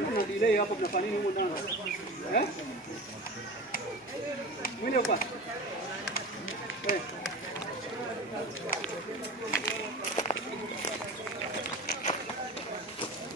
Mbona delay hapo, mnafanya nini huko ndani? Mwende huko.